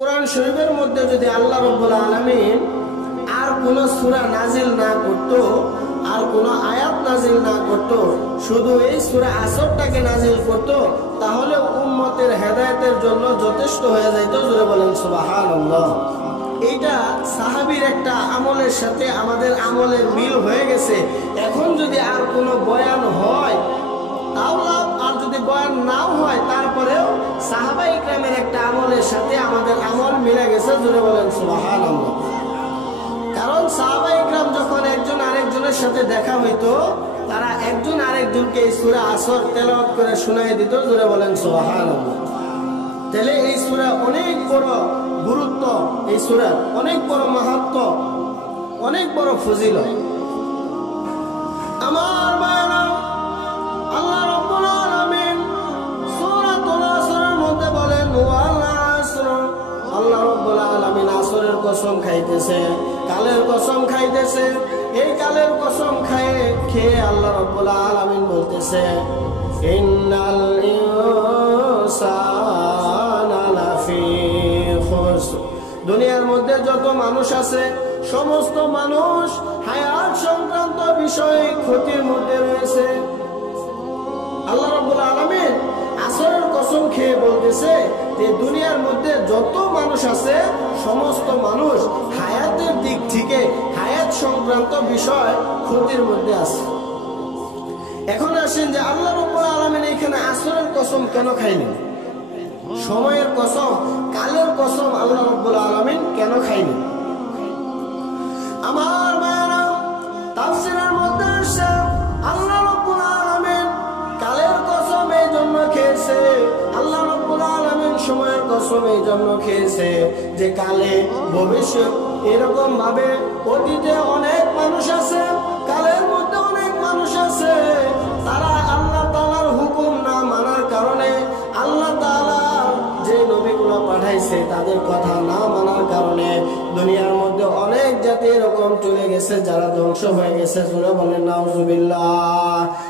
কোরআন শরীফের মধ্যে যদি আল্লাহ রাব্বুল আলামিন আর কোন সূরা নাজিল না করত, আর কোন আয়াত নাজিল না করত, শুধু এই সূরা আসরটাকে নাজিল করত, তাহলে উম্মতের হেদায়েতের জন্য যথেষ্ট হয়ে যাইত। জোরে বলেন সুবহানাল্লাহ। এইটা সাহাবীর একটা আমলের সাথে আমাদের আমলের মিল হয়ে গেছে। এখন যদি আর কোনো বয়ান হয় তাও লাভ, আর যদি বয়ান নাও হয় তারপরেও সাহাবা ইকরামের একটা আমলের সাথে আমাদের আমল মিলে গেছে। জোরে বলেন সুবহানাল্লাহ। কারণ সাহাবা ইকরাম যখন একজন আরেকজনের সাথে দেখা হইতো, তারা একজন আরেকজনকে এই সূরা আসর তেলাওয়াত করে শোনায় দিত। জোরে বলেন সুবহানাল্লাহ। তাহলে এই সূরা অনেক বড় গুরুত্ব, এই সূরার অনেক বড় মাহাত্ম্য, অনেক বড় ফজিলত। আমার ভাইরা, আল্লাহ রাব্বুল আলামিন সূরাতুল আসরের মধ্যে বলেন ওয়াল আসর। আল্লাহ রাব্বুল আলামিন আসরের কসম খাইতেছে, কালের কসম খাইতেছে। এই কালের কসম খেয়ে আল্লাহ রাব্বুল আলামিন বলতেছে ইন্নাল ইনসানা লাফি খুসর। দুনিয়ার মধ্যে যত মানুষ আছে সমস্ত মানুষ হায়াত সংক্রান্ত বিষয়ে ক্ষতির মধ্যে রয়েছে। আল্লাহ রাব্বুল আলামিন আসরের কসম খেয়ে বলতেছে যে দুনিয়ার মধ্যে যত মানুষ আছে সমস্ত মানুষ হায়াতের দিক থেকে, হায়াত সংক্রান্ত বিষয় ক্ষতির মধ্যে আছে। এখন আসেন যে আল্লাহ রাব্বুল আলামিন এখানে আসরের কসম কেন খাইলেন? সময়ের কসম, কালের কসম আল্লাহ রাব্বুল আলামিন কেন খাইলেন? আমার ভাইরা, তাফসীরের মধ্যে আসে আল্লাহ রাব্বুল আলামিন কালের কসম এই জন্য খেয়েছে, আল্লাহ রাব্বুল আলামিন সময়ের কসম এই জন্য খেয়েছে যে কালে ভবিষ্যৎ এরকম ভাবে অতীতে অনেক মানুষ আছে, কালের মধ্যে অনেক মানুষ আছে, তারা আল্লাহ তাআলার হুকুম না মানার কারণে, আল্লাহ তাআলা যে নবীগুলো পাঠাইছে তাদের কথা না মানার কারণে দুনিয়ার মধ্যে অনেক জাতি এরকম চলে গেছে যারা ধ্বংস হয়ে গেছে। জোরে বলেন নাউজুবিল্লাহ।